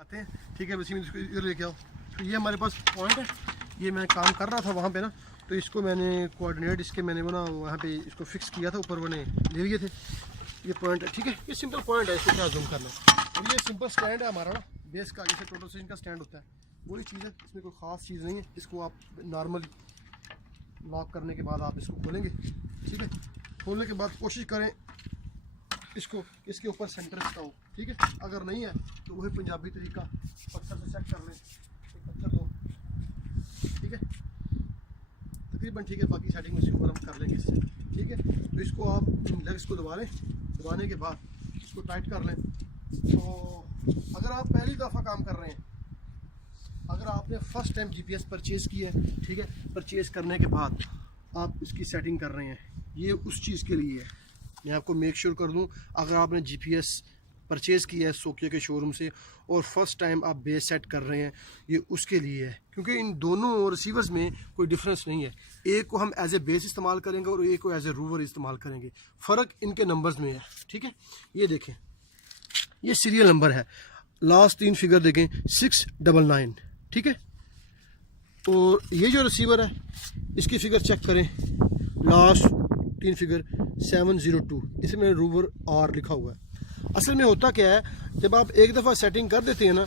आते हैं। ठीक है, वैसे इसको इधर लेके आओ। तो ये हमारे पास पॉइंट है, ये मैं काम कर रहा था वहाँ पे ना, तो इसको मैंने कोऑर्डिनेट इसके मैंने वो ना वहाँ पे इसको फिक्स किया था, ऊपर मैंने ले लिए थे। ये पॉइंट है, ठीक है, ये सिंपल पॉइंट है, इसको क्या जूम करना। और ये सिंपल स्टैंड है हमारा ना, बेस का जैसे टोटल स्टेशन का स्टैंड होता है, वही चीज़ है, इसमें कोई ख़ास चीज़ नहीं है। इसको आप नॉर्मल लॉक करने के बाद आप इसको खोलेंगे। ठीक है, खोलने के बाद कोशिश करें इसको इसके ऊपर सेंटर इसका हो। ठीक है, अगर नहीं है तो वही पंजाबी तरीका, पत्थर से चेक कर लें, तो पत्थर दो। ठीक है, तकरीबन ठीक है, बाकी सेटिंग इसके ऊपर हम कर लेंगे इससे। ठीक है, तो इसको आप इन लेग्स को दबा लें, दबाने के बाद इसको टाइट कर लें। तो अगर आप पहली दफ़ा काम कर रहे हैं, अगर आपने फर्स्ट टाइम जीपीएस परचेज़ किया है, ठीक है, परचेज़ करने के बाद आप इसकी सेटिंग कर रहे हैं, ये उस चीज़ के लिए है। मैं आपको मेक श्योर कर दूं, अगर आपने जीपीएस परचेज़ किया है सोकिया के शोरूम से और फर्स्ट टाइम आप बेस सेट कर रहे हैं, ये उसके लिए है, क्योंकि इन दोनों रिसीवर्स में कोई डिफरेंस नहीं है। एक को हम एज ए बेस इस्तेमाल करेंगे और एक को एज ए रूवर इस्तेमाल करेंगे, फ़र्क इनके नंबर्स में है। ठीक है, ये देखें, ये सीरियल नंबर है, लास्ट 3 फिगर देखें 699। ठीक है, और ये जो रिसीवर है इसकी फ़िगर चेक करें, लास्ट 3 फिगर 702, इसमें रूवर आर लिखा हुआ है। असल में होता क्या है, जब आप एक दफ़ा सेटिंग कर देते हैं ना,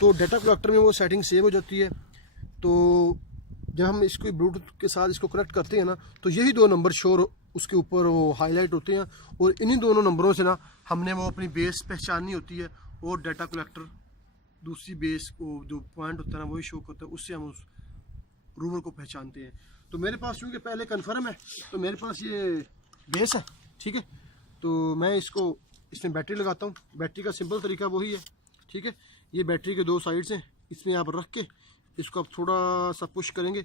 तो डाटा कलेक्टर में वो सेटिंग सेव हो जाती है। तो जब हम इसको ब्लूटूथ के साथ इसको कनेक्ट करते हैं ना, तो यही 2 नंबर शोर उसके ऊपर वो हाईलाइट होते हैं, और इन्हीं दोनों नंबरों से ना हमने वो अपनी बेस पहचाननी होती है, और डाटा कलेक्टर दूसरी बेस को जो पॉइंट होता है ना वही शो करता है, उससे हम उस रूवर को पहचानते हैं। तो मेरे पास चूँकि पहले कन्फर्म है, तो मेरे पास ये बेस है। ठीक है, तो मैं इसमें बैटरी लगाता हूँ। बैटरी का सिंपल तरीका वही है। ठीक है, ये बैटरी के 2 साइड्स हैं, इसमें आप रख के इसको आप थोड़ा सा पुश करेंगे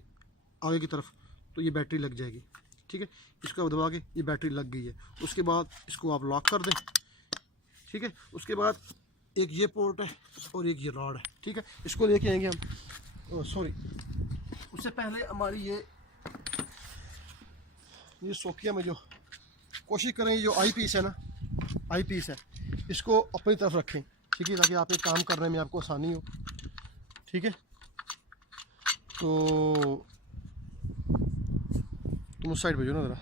आगे की तरफ, तो ये बैटरी लग जाएगी। ठीक है, इसको आप दबा के ये बैटरी लग गई है। उसके बाद इसको आप लॉक कर दें। ठीक है, उसके बाद एक ये पोर्ट है और एक ये रॉड है। ठीक है, इसको लेके आएंगे हम, सॉरी उससे पहले हमारी ये सोकिया में जो कोशिश करें, जो आई पीस है ना, आई पीस है, इसको अपनी तरफ रखें। ठीक है, ताकि आप एक काम करने में आपको आसानी हो। ठीक है, तो तुम उस साइड भेजो ना ज़रा।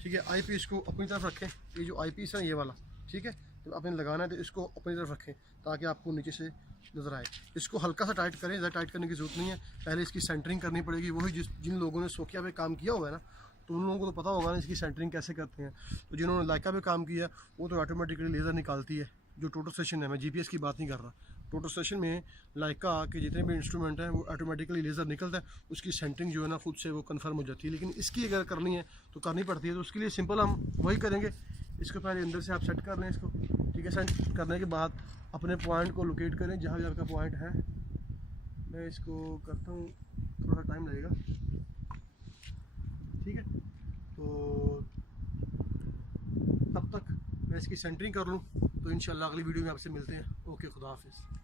ठीक है, आई पीस को अपनी तरफ रखें, ये जो आई पीस है ये वाला। ठीक है, जब आपने लगाना है तो इसको अपनी तरफ रखें ताकि आपको नीचे से नज़र आए। इसको हल्का सा टाइट करें, ज़्यादा टाइट करने की ज़रूरत नहीं है। पहले इसकी सेंटरिंग करनी पड़ेगी, वही जिन लोगों ने सोकिया पे काम किया हुआ है ना, तो उन लोगों को तो पता होगा ना इसकी सेंटरिंग कैसे करते हैं। तो जिन्होंने लाइका पे काम किया वो तो ऑटोमेटिकली लेज़र निकालती है। जो टोटल स्टेशन है, मैं जीपीएस की बात नहीं कर रहा, टोटल स्टेशन में लाइका के जितने भी इंस्ट्रूमेंट हैं वो ऑटोमेटिकली लेज़र निकलता है, उसकी सेंटरिंग जो है ना खुद से वो कंफर्म हो जाती है। लेकिन इसकी अगर करनी है तो करनी पड़ती है, तो उसके लिए सिंपल हम वही करेंगे। इसको पहले अंदर से आप सेट कर लें इसको। ठीक है, सेट करने के बाद अपने पॉइंट को लोकेट करें, जहाँ भी आपका पॉइंट है। मैं इसको करता हूँ, थोड़ा टाइम लगेगा। ठीक है, तो तब तक मैं इसकी सेंटरिंग कर लूँ, तो इंशाल्लाह अगली वीडियो में आपसे मिलते हैं। ओके, खुदा हाफिज़।